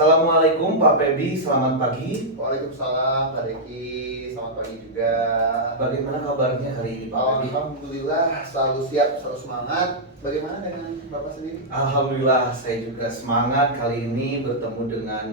Assalamualaikum Pak Febi, selamat pagi. Waalaikumsalam Kak Deki, selamat pagi juga. Bagaimana kabarnya hari ini Pak Febi? Alhamdulillah selalu siap, selalu semangat. Bagaimana dengan Bapak sendiri? Alhamdulillah saya juga semangat kali ini bertemu dengan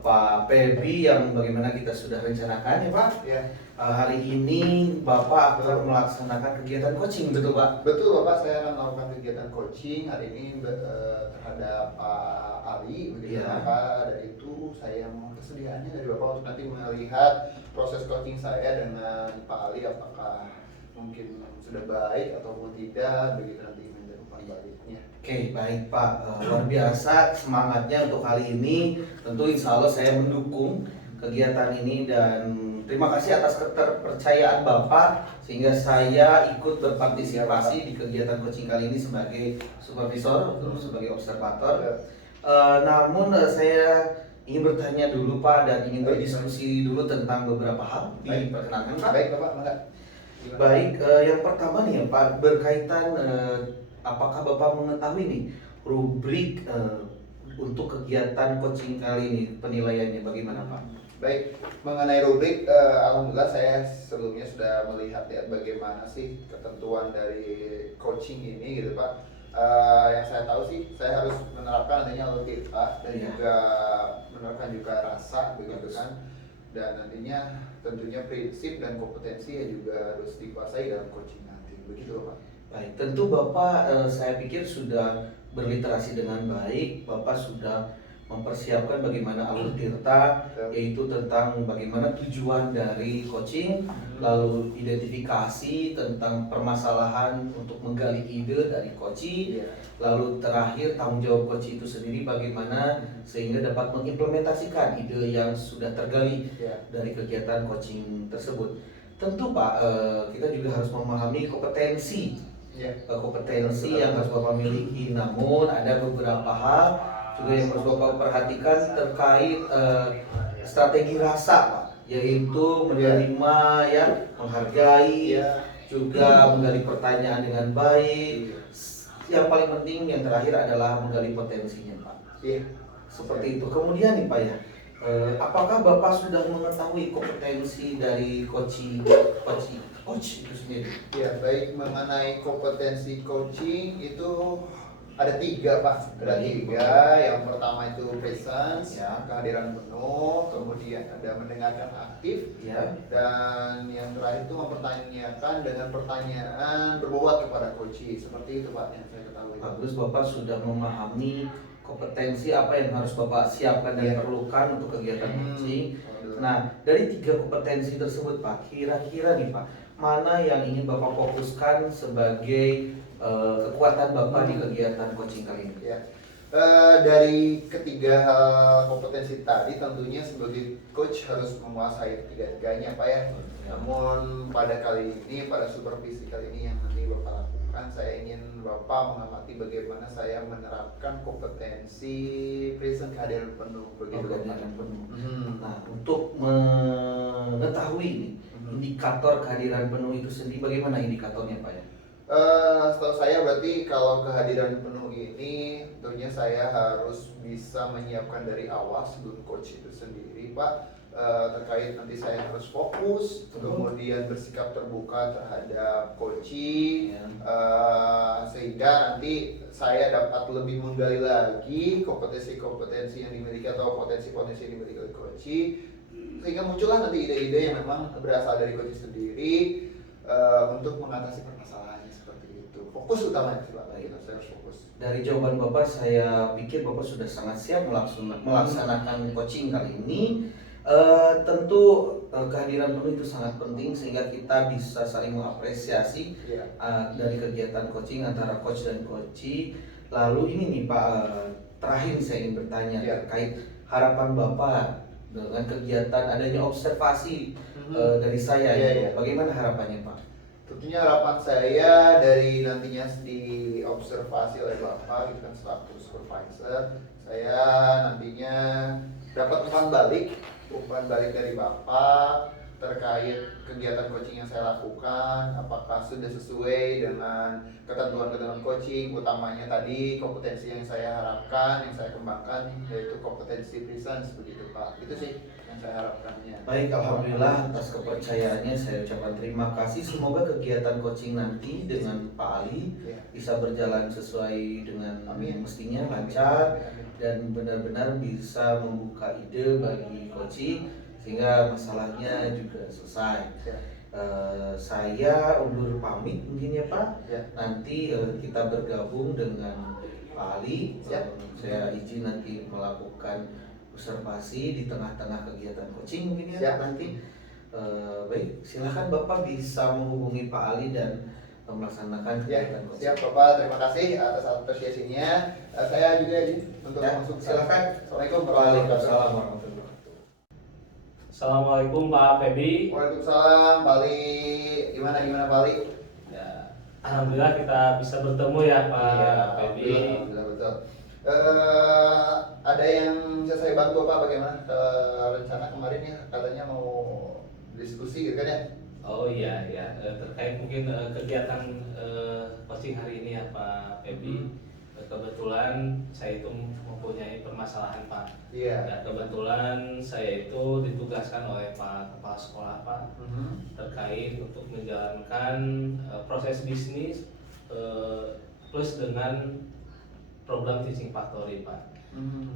Pak Febi yang bagaimana kita sudah rencanakan ya Pak. Ya, Hari ini Bapak akan melaksanakan kegiatan coaching, betul Pak? betul Bapak, saya akan melakukan kegiatan coaching hari ini terhadap Pak Ali. Begitu Ya. Bapak, dari itu saya mohon kesediaannya dari Bapak untuk nanti melihat proses coaching saya dengan Pak Ali, apakah mungkin sudah baik ataupun tidak, begitu nanti menentukan baliknya. Oke, baik Pak. Luar biasa semangatnya untuk kali ini. Tentu insya Allah saya mendukung kegiatan ini dan terima kasih atas keterpercayaan Bapak sehingga saya ikut berpartisipasi di kegiatan coaching kali ini sebagai supervisor atau sebagai observator. Namun saya ingin bertanya dulu Pak dan ingin berdiskusi dulu tentang beberapa hal. Diperkenankan Pak? Baik Bapak, mangga. Baik, yang pertama nih ya Pak, berkaitan apakah Bapak mengetahui nih rubrik untuk kegiatan coaching kali ini, penilaiannya bagaimana Pak? Baik, mengenai rubrik, alhamdulillah saya sebelumnya sudah melihat ya bagaimana sih ketentuan dari coaching ini gitu Pak. Yang saya tahu sih saya harus menerapkan adanya logika dan Iya. juga menerapkan juga rasa begitu kan. Dan nantinya tentunya prinsip dan kompetensi ya juga harus dikuasai dalam coaching nanti. Begitu Pak. Baik, tentu Bapak saya pikir sudah berliterasi dengan baik, Bapak sudah mempersiapkan bagaimana alur tirta, yaitu tentang bagaimana tujuan dari coaching, lalu identifikasi tentang permasalahan untuk menggali ide dari coaching, Iya. lalu terakhir tanggung jawab coach itu sendiri bagaimana sehingga dapat mengimplementasikan ide yang sudah tergali Iya. dari kegiatan coaching tersebut. Tentu Pak, kita juga harus memahami kompetensi Iya. kompetensi yang harus Bapak miliki. Namun ada beberapa hal juga yang harus Bapak perhatikan terkait strategi rasa Pak, yaitu menerima ya, menghargai, Iya. juga menggali pertanyaan dengan baik. Yang paling penting yang terakhir adalah menggali potensinya Pak. Iya. Seperti itu. Kemudian nih Pak ya, apakah Bapak sudah mengetahui kompetensi dari coach itu sendiri? Ya, baik, mengenai kompetensi coaching itu ada 3 Pak. Ada 3. Yang pertama itu presence, Ya. kehadiran penuh, kemudian ada mendengarkan aktif, Ya. dan yang terakhir itu mempertanyakan dengan pertanyaan berbobot kepada coaching. Seperti itu Pak yang saya ketahui. Bagus, Bapak sudah memahami kompetensi apa yang harus Bapak siapkan dan Ya. perlukan untuk kegiatan coaching. Alhamdulillah. Nah, dari 3 kompetensi tersebut Pak, kira-kira nih Pak, mana yang ingin Bapak fokuskan sebagai kekuatan Bapak di kegiatan coaching kali ini? Ya. Dari ketiga kompetensi tadi tentunya sebagai coach harus menguasai ketiga-tiganya Pak ya. Namun pada kali ini, pada supervisi kali ini yang nanti Bapak lakukan, saya ingin Bapak mengamati bagaimana saya menerapkan kompetensi present kehadiran penuh begitu Bapak. Kehadiran penuh. Hmm. Nah, untuk mengetahui nih indikator kehadiran penuh itu sendiri, bagaimana indikatornya Pak ya? Setahu saya berarti kalau kehadiran penuh ini tentunya saya harus bisa menyiapkan dari awal sebelum coach itu sendiri Pak, terkait nanti saya harus fokus, kemudian bersikap terbuka terhadap coaching, Ya. sehingga nanti saya dapat lebih menggali lagi kompetensi-kompetensi yang dimiliki atau potensi-potensi yang dimiliki oleh coaching, sehingga muncullah nanti ide-ide yang memang berasal dari coaching sendiri untuk mengatasi permasalahannya seperti itu. Fokus utamanya sih Pak, kita harus fokus. Dari jawaban Bapak, saya pikir Bapak sudah sangat siap melaksanakan coaching kali ini. Tentu kehadiran penuh itu sangat penting sehingga kita bisa saling mengapresiasi Iya. dari kegiatan coaching antara coach dan coachee. Lalu ini nih Pak, terakhir saya ingin bertanya Iya. terkait harapan Bapak dengan kegiatan adanya observasi dari saya. Iya, itu. iya. Bagaimana harapannya Pak? Tentunya harapan saya dari nantinya diobservasi oleh Bapak gitu kan selaku supervisor, saya nantinya dapat umpan balik dari Bapak terkait kegiatan coaching yang saya lakukan, apakah sudah sesuai dengan ketentuan-ketentuan coaching, utamanya tadi kompetensi yang saya harapkan, yang saya kembangkan, yaitu kompetensi presence begitu Pak. Itu sih yang saya harapkannya. Baik, alhamdulillah atas kepercayaannya saya ucapkan terima kasih. Semoga kegiatan coaching nanti dengan Pak Ali Ya. bisa berjalan sesuai dengan Amin. mestinya, lancar, Amin. dan benar-benar bisa membuka ide bagi coaching sehingga masalahnya juga selesai. Ya. Saya undur pamit mungkin ya Pak. Ya. Nanti kita bergabung dengan Pak Ali. Siap. Saya izin nanti melakukan observasi di tengah-tengah kegiatan coaching mungkin ya Siap. nanti. Baik, silakan Bapak bisa menghubungi Pak Ali dan melaksanakan Ya, kegiatan coaching. siap Bapak, terima kasih atas apresiasinya. Saya juga izin untuk Ya, masuk. silakan. Assalamualaikum warahmatullahi wabarakatuh. Waalaikumsalam warahmatullahi wabarakatuh. Assalamualaikum Pak Feby. Waalaikumsalam, Pak Ali. Gimana Pak Ali? Ya, alhamdulillah kita bisa bertemu ya Pak Feby. Alhamdulillah betul. Ada yang bisa saya bantu Pak? Bagaimana rencana kemarin ya? Katanya mau diskusi gitu kan ya? Oh iya ya, terkait mungkin kegiatan coaching hari ini ya Pak Feby. Kebetulan saya itu mempunyai permasalahan Pak. Iya. Ya, kebetulan saya itu ditugaskan oleh Pak Kepala Sekolah Pak terkait untuk menjalankan proses bisnis plus dengan program teaching factory Pak.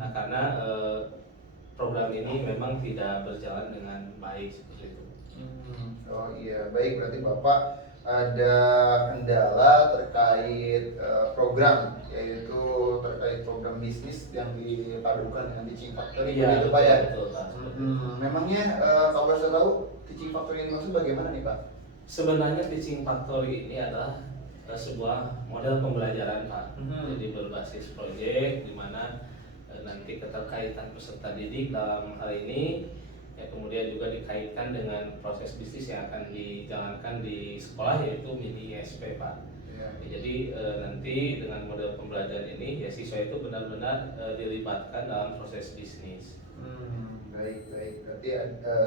Nah karena program ini memang tidak berjalan dengan baik seperti itu. Oh iya, baik, berarti Bapak ada kendala terkait program, yaitu terkait program bisnis yang dipadukan dengan teaching factory, Iya, begitu Pak ya? betul, Pak. Memangnya kalau saya tahu teaching factory ini maksud bagaimana nih Pak? Sebenarnya teaching factory ini adalah sebuah model pembelajaran Pak. Jadi berbasis proyek di mana nanti keterkaitan peserta didik dalam hal ini ya kemudian juga dikaitkan dengan proses bisnis yang akan dijalankan di sekolah yaitu mini ISP Pak. Ya. Ya, jadi nanti dengan model pembelajaran ini ya siswa itu benar-benar dilibatkan dalam proses bisnis. Baik, berarti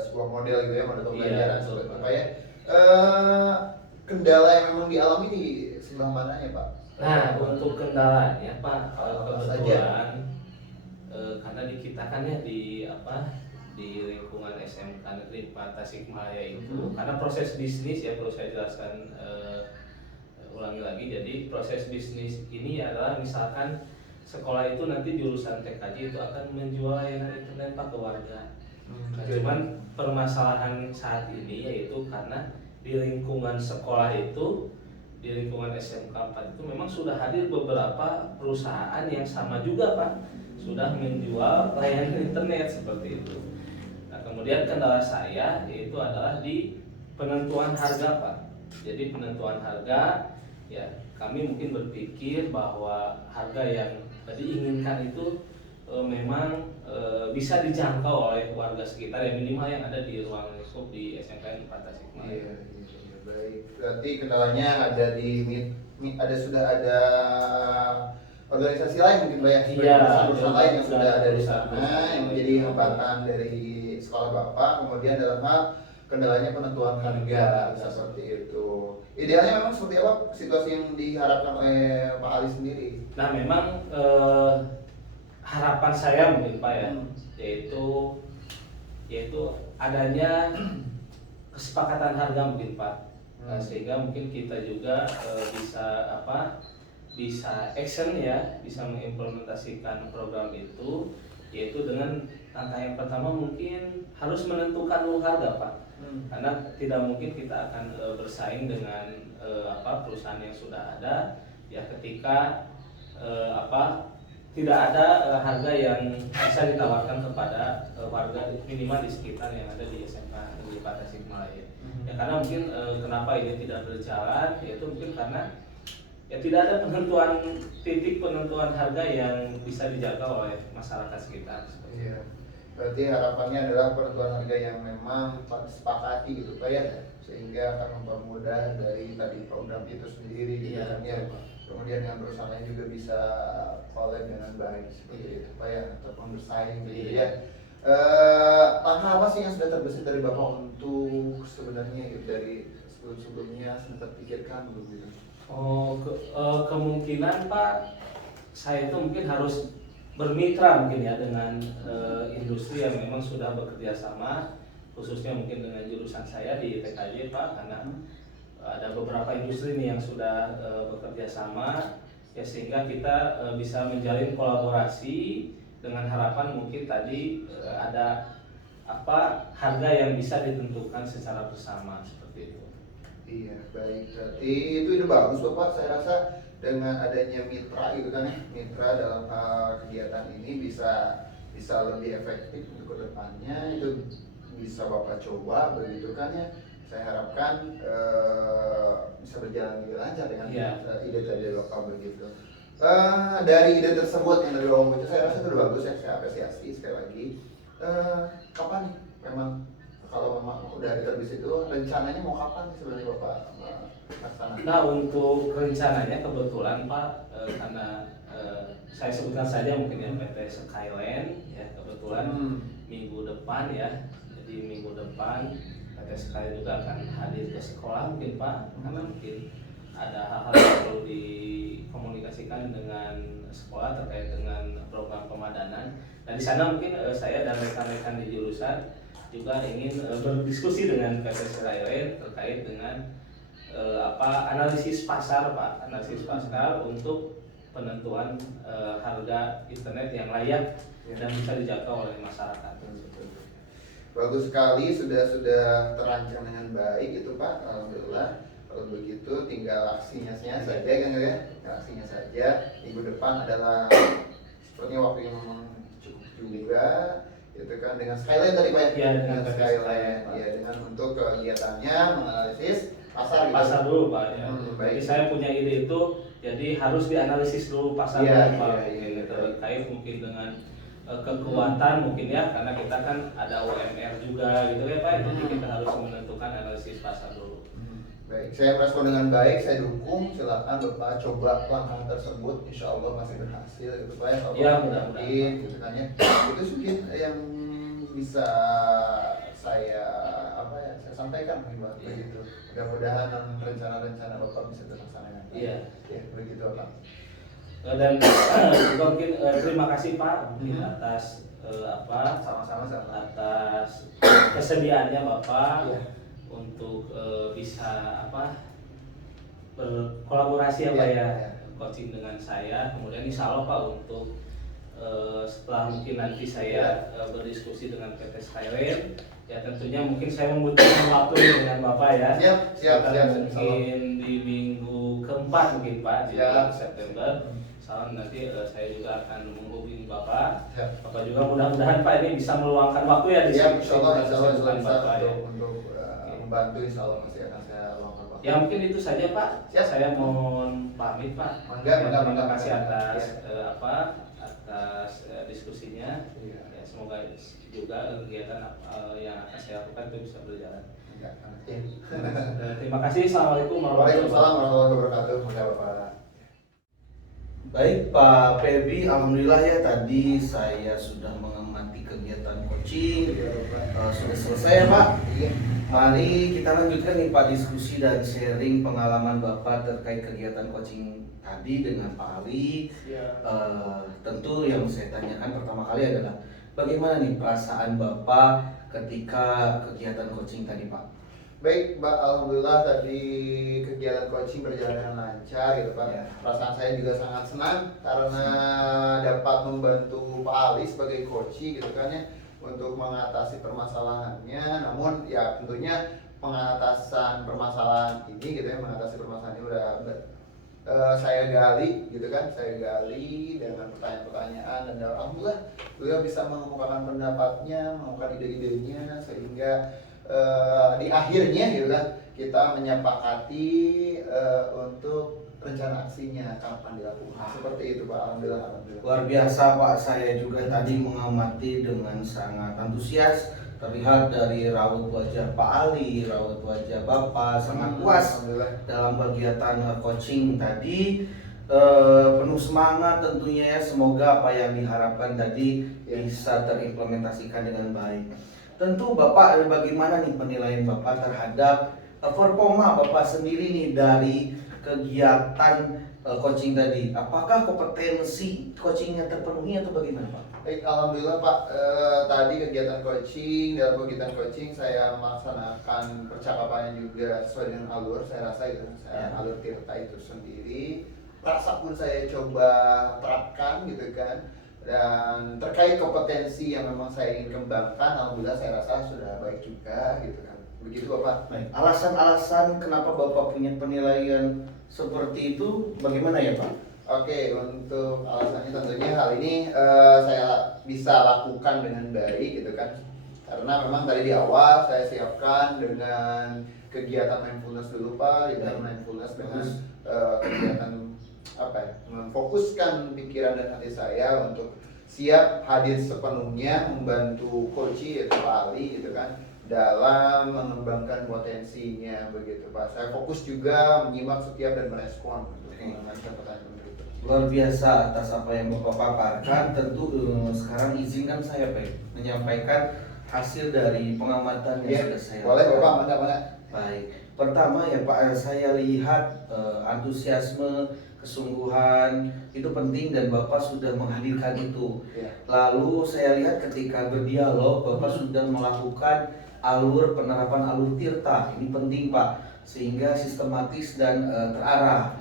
sebuah model gitu ya, model pembelajaran Iya, betul, seperti Pak. itu Pak ya. Kendala yang memang dialami di sebelah mananya Pak? Nah untuk kendalanya Pak Apa kebetulan karena di kita kan ya di lingkungan SMK Negeri 4 Tasikmalaya itu karena proses bisnis ya perlu saya jelaskan ulangi lagi. Jadi proses bisnis ini adalah misalkan sekolah itu nanti jurusan TKJ itu akan menjual layanan internet Pak ke warga. Nah, cuman permasalahan saat ini yaitu karena di lingkungan sekolah itu di lingkungan SMK 4 itu memang sudah hadir beberapa perusahaan yang sama juga Pak sudah menjual layanan internet seperti itu. Nah kemudian kendala saya yaitu adalah di penentuan harga Pak. Jadi penentuan harga ya kami mungkin berpikir bahwa harga yang diinginkan itu memang bisa dijangkau oleh warga sekitar yang minimal yang ada di ruang lingkup di SMK 4 Tasikmalaya. Iya, baik. Berarti kendalanya ada sudah ada organisasi lain mungkin Pak ya? Iya, Perusahaan lain yang sudah ada di sana perusahaan. yang menjadi hambatan dari sekolah Bapak. Kemudian dalam hal kendalanya penentuan harga seperti itu. Idealnya memang seperti apa situasi yang diharapkan oleh Pak Ali sendiri? Nah memang harapan saya mungkin Pak ya yaitu adanya kesepakatan harga mungkin Pak. Sehingga mungkin kita juga bisa action ya, bisa mengimplementasikan program itu yaitu dengan langkah yang pertama mungkin harus menentukan dulu harga Pak. Karena tidak mungkin kita akan bersaing dengan perusahaan yang sudah ada ya ketika tidak ada harga yang bisa ditawarkan kepada warga minimal di sekitar yang ada di SMK Negeri 4 Tasikmalaya. Ya karena mungkin kenapa ini tidak berjalan yaitu mungkin karena ya tidak ada titik penentuan harga yang bisa dijangkau oleh masyarakat sekitar. Iya. Berarti harapannya adalah penentuan harga yang memang disepakati gitu Pak ya, sehingga akan mempermudah dari tadi program itu sendiri gitu Iya, kan ya. Pak. Kemudian yang perusahaan lain juga bisa collab dengan baik seperti itu Pak ya, ataupun bersaing gitu ya. Langkah apa sih yang sudah terbesit dari Bapak untuk sebenarnya gitu, dari sebelum-sebelumnya sudah terpikirkan begitu? Kemungkinan Pak, saya itu mungkin harus bermitra mungkin ya dengan industri yang memang sudah bekerja sama, khususnya mungkin dengan jurusan saya di TKJ Pak, karena ada beberapa industri nih yang sudah bekerja sama, ya sehingga kita bisa menjalin kolaborasi dengan harapan mungkin tadi ada apa harga yang bisa ditentukan secara bersama seperti itu. Iya, baik. Berarti itu ide bagus Bapak. Saya rasa dengan adanya mitra gitu kan ya, mitra dalam hal kegiatan ini bisa lebih efektif untuk kedepannya. Itu bisa Bapak coba begitu kan ya. Saya harapkan bisa berjalan lebih lancar dengan ide dari Bapak begitu. Dari ide tersebut yang dari Bapak itu saya rasa itu udah bagus ya, saya apresiasi sekali lagi. Kapan nih memang kalau memang udah diterbit itu rencananya mau kapan nih sebenarnya Bapak laksanakan? Nah untuk rencananya kebetulan Pak karena saya sebutkan saja mungkin ya PT Skyland ya kebetulan minggu depan ya, jadi minggu depan PT Skyland juga akan hadir ke sekolah mungkin Pak, karena mungkin ada hal-hal yang perlu dikomunikasikan dengan sekolah terkait dengan program pemadanan. Dan di sana mungkin saya dan rekan-rekan di jurusan juga ingin berdiskusi dengan PT Skyland terkait dengan analisis pasar Pak, analisis pasar untuk penentuan harga internet yang layak dan bisa dijangkau oleh masyarakat. Bagus sekali, sudah terancang dengan baik itu Pak, alhamdulillah. Kalau begitu tinggal aksinya saja kan ya, aksinya saja. Minggu depan adalah sepertinya waktu yang memang cukup juga. Itu kan dengan Skyline tadi Pak ya, dengan Skyline ya, dengan untuk kegiatannya menganalisis pasar gitu. Pasar dulu Pak ya. Baik. Jadi saya punya ide itu, jadi harus dianalisis dulu pasar dulu Pak. Terkait mungkin dengan kekuatan mungkin ya, karena kita kan ada UMR juga gitu ya Pak. Jadi kita harus menentukan analisis pasar dulu. Baik, saya merespon dengan baik, saya dukung. Silakan Bapak coba langkah tersebut, insya Allah pasti berhasil gitu Pak ya. Mudah-mudahan gitu kan ya. Itu mungkin yang bisa saya sampaikan begitu. Mudah-mudahan rencana-rencana Bapak bisa terlaksana. Iya. Ya, begitu Pak. Dan juga mungkin terima kasih Pak mungkin atas sama-sama atas kesediaannya Bapak untuk bisa berkolaborasi coaching dengan saya. Kemudian insya Allah Pak untuk setelah mungkin nanti saya berdiskusi dengan PT Skyland, ya tentunya mungkin saya membutuhkan waktu dengan Bapak ya. Siap. Mungkin di minggu keempat mungkin Pak di bulan September. Soalnya nanti saya juga akan menghubungi Bapak. Bapak juga mudah-mudahan Pak ini bisa meluangkan waktu ya di sini. Insya Allah Bapak ya. Untuk membantu insya Allah pasti akan saya luangkan Pak. Ya mungkin itu saja Pak. Saya mohon pamit Pak. Terima kasih atas atas diskusinya. Ya, semoga juga kegiatan yang akan saya lakukan itu bisa berjalan. Terima kasih. Assalamualaikum warahmatullahi wabarakatuh. Bapak. Baik Pak Febi, alhamdulillah ya tadi saya sudah mengamati kegiatan coaching, sudah selesai ya Pak. Mari kita lanjutkan nih Pak diskusi dan sharing pengalaman Bapak terkait kegiatan coaching tadi dengan Pak Ali. Tentu yang saya tanyakan pertama kali adalah bagaimana nih perasaan Bapak ketika kegiatan coaching tadi Pak? Baik, Mbak, alhamdulillah tadi kegiatan coaching berjalan dengan lancar gitu Pak. Perasaan saya juga sangat senang karena dapat membantu Pak Ali sebagai coach gitu kan ya untuk mengatasi permasalahannya. Namun ya tentunya pengatasan permasalahan ini gitu ya, mengatasi permasalahan ini udah saya gali gitu kan, saya gali dengan pertanyaan-pertanyaan dan alhamdulillah beliau bisa mengemukakan pendapatnya, mengemukakan ide-idenya sehingga di akhirnya gitu kan kita menyepakati untuk rencana aksinya kapan dilakukan seperti itu Pak. Alhamdulillah. Luar biasa Pak, saya juga tadi mengamati dengan sangat antusias, terlihat dari raut wajah Pak Ali, raut wajah Bapak sangat puas dalam kegiatan coaching tadi. penuh semangat tentunya ya. Semoga apa yang diharapkan tadi bisa terimplementasikan dengan baik. Tentu Bapak, bagaimana nih penilaian Bapak terhadap performa Bapak sendiri nih dari kegiatan coaching tadi? Apakah kompetensi coachingnya terpenuhi atau bagaimana Pak? Baik, alhamdulillah Pak. Tadi kegiatan coaching, dalam kegiatan coaching saya melaksanakan percakapannya juga sesuai dengan alur. Saya rasa itu, alur Tirta itu sendiri. Rasa pun saya coba terapkan gitu kan. Dan terkait kompetensi yang memang saya ingin kembangkan, alhamdulillah saya rasa sudah baik juga gitu kan. Begitu Bapak. Baik. Alasan-alasan kenapa Bapak punya penilaian seperti itu bagaimana ya Pak? Oke, untuk alasannya tentunya hal ini saya bisa lakukan dengan baik gitu kan. Karena memang tadi di awal saya siapkan dengan kegiatan mindfulness dulu Pak, gitu kan, mindfulness dengan kegiatan apa ya, memfokuskan pikiran dan hati saya untuk siap hadir sepenuhnya membantu coach yaitu Pak Ali gitu kan dalam mengembangkan potensinya begitu Pak. Saya fokus juga menyimak setiap dan merespon untuk mengamankan pertanyaan berikut. Luar biasa atas apa yang Bapak paparkan. Tentu sekarang izinkan saya Pak menyampaikan hasil dari pengamatan yang sudah saya boleh lakukan. Bapak, mana? Baik, pertama ya Pak, saya lihat antusiasme, kesungguhan itu penting dan Bapak sudah menghadirkan itu. Lalu saya lihat ketika berdialog Bapak sudah melakukan penerapan alur Tirta, ini penting Pak, sehingga sistematis dan terarah.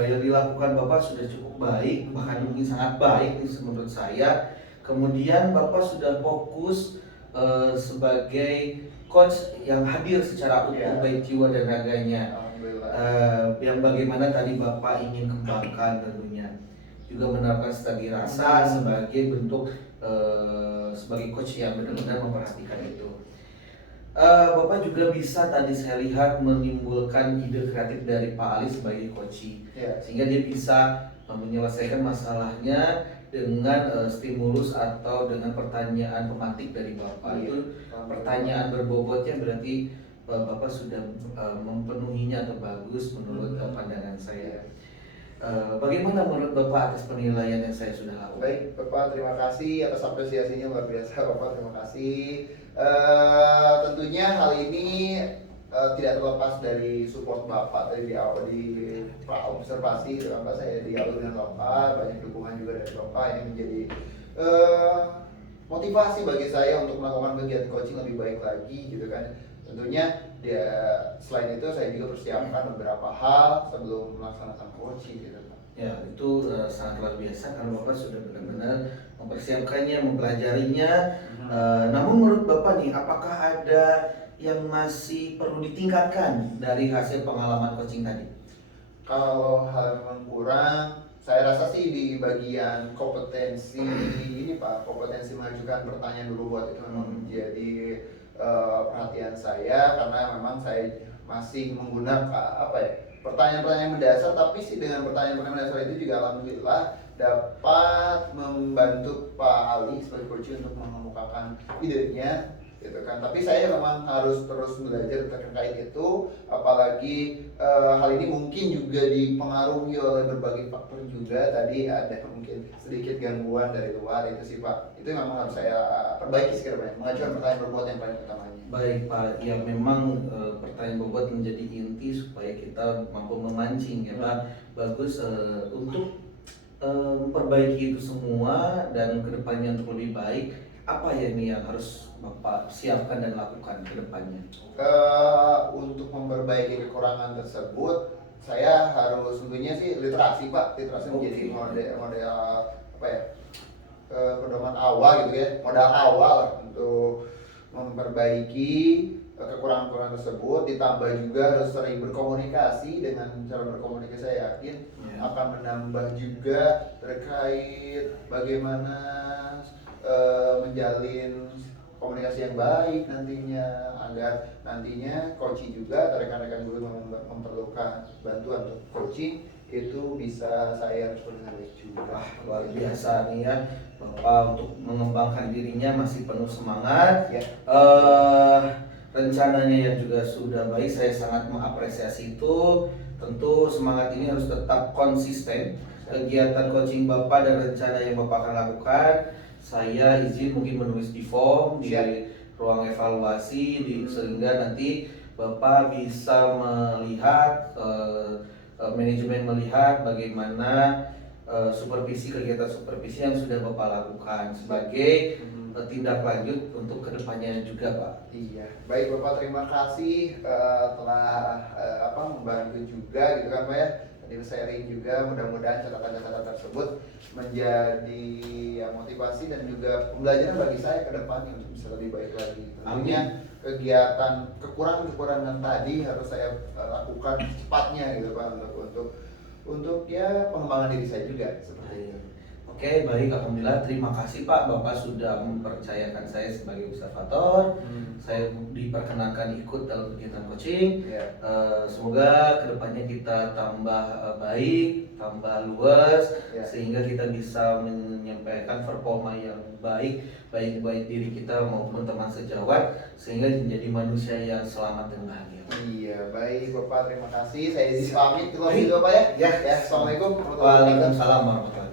Yang dilakukan Bapak sudah cukup baik, bahkan mungkin sangat baik menurut saya. Kemudian Bapak sudah fokus sebagai coach yang hadir secara utuh baik jiwa dan raganya. Yang bagaimana tadi Bapak ingin kembangkan tentunya. Juga menerapkan strategi rasa sebagai bentuk sebagai coach yang benar-benar memperhatikan itu. Bapak juga bisa tadi saya lihat menimbulkan ide kreatif dari Pak Ali sebagai coach, sehingga dia bisa menyelesaikan masalahnya dengan stimulus atau dengan pertanyaan pemantik dari Bapak. Itu pertanyaan berbobotnya berarti Bapak sudah memenuhinya atau bagus menurut pandangan saya. Bagaimana menurut Bapak atas penilaian yang saya sudah lakukan? Baik, Bapak terima kasih atas apresiasinya, luar biasa Bapak, terima kasih. Tentunya hal ini tidak terlepas dari support Bapak tadi di awal di observasi gitu kan Pak, saya dialog dengan Bapak, banyak dukungan juga dari Bapak yang menjadi motivasi bagi saya untuk melakukan kegiatan coaching lebih baik lagi gitu kan. Tentunya selain itu saya juga persiapkan beberapa hal sebelum melaksanakan coaching gitu Pak. Ya, itu sangat luar biasa karena Bapak sudah benar-benar mempersiapkannya, mempelajarinya. Namun menurut Bapak nih, apakah ada yang masih perlu ditingkatkan dari hasil pengalaman coaching tadi? Kalau hal yang kurang, saya rasa sih di bagian kompetensi ini Pak, kompetensi mengajukan pertanyaan berbobot itu memang menjadi perhatian saya karena memang saya masih menggunakan pertanyaan-pertanyaan mendasar, tapi sih dengan pertanyaan-pertanyaan mendasar itu juga alhamdulillah dapat membantu Pak Ali sebagai coach untuk mengemukakan idenya gitu kan. Tapi saya memang harus terus belajar terkait itu, apalagi hal ini mungkin juga dipengaruhi oleh berbagai faktor juga. Tadi ada mungkin sedikit gangguan dari luar itu sih Pak. Itu memang harus saya perbaiki sekarang, mengajukan pertanyaan berbobot yang paling utamanya. Baik Pak, ya memang pertanyaan bobot menjadi inti supaya kita mampu memancing ya Pak. Bagus untuk memperbaiki itu semua dan kedepannya untuk lebih baik. Apa ya ini yang harus Bapak siapkan dan lakukan ke depannya? Untuk memperbaiki kekurangan tersebut, saya harus tentunya sih literasi Pak. Literasi menjadi model apa ya? Pedoman awal gitu ya, modal awal untuk memperbaiki kekurangan-kekurangan tersebut. Ditambah juga harus sering berkomunikasi. Dengan cara berkomunikasi saya yakin akan menambah juga terkait bagaimana menjalin komunikasi yang baik nantinya, agar nantinya coaching juga atau rekan-rekan guru memerlukan bantuan untuk coaching itu bisa saya respon dengan baik juga. Luar biasa nih ya Bapak, untuk mengembangkan dirinya masih penuh semangat. Rencananya yang juga sudah baik, saya sangat mengapresiasi itu. tentu semangat ini harus tetap konsisten. Kegiatan coaching Bapak dan rencana yang Bapak akan lakukan, saya izin mungkin menulis di form, di ruang evaluasi, sehingga nanti Bapak bisa melihat, manajemen melihat bagaimana supervisi kegiatan supervisi yang sudah Bapak lakukan sebagai tindak lanjut untuk kedepannya juga, Pak. Iya, baik Bapak, terima kasih telah membantu juga gitu kan Pak ya. Tadi sharing juga, mudah-mudahan catatan-catatan tersebut menjadi motivasi dan juga pembelajaran bagi saya ke depannya untuk bisa lebih baik lagi. Tentunya kegiatan kekurangan-kekurangan tadi harus saya lakukan secepatnya gitu Pak, untuk ya pengembangan diri saya juga seperti itu. Oke, baik, alhamdulillah. Terima kasih Pak, Bapak sudah mempercayakan saya sebagai observator. Saya diperkenankan ikut dalam kegiatan coaching. Semoga kedepannya kita tambah baik, tambah luas, sehingga kita bisa menyampaikan performa yang baik diri kita maupun teman sejawat, sehingga menjadi manusia yang selamat dan bahagia. Iya, baik Bapak, terima kasih. Saya izin pamit dulu Bapak ya. Ya, Assalamualaikum warahmatullahi wabarakatuh. Waalaikumsalam warahmatullahi wabarakatuh.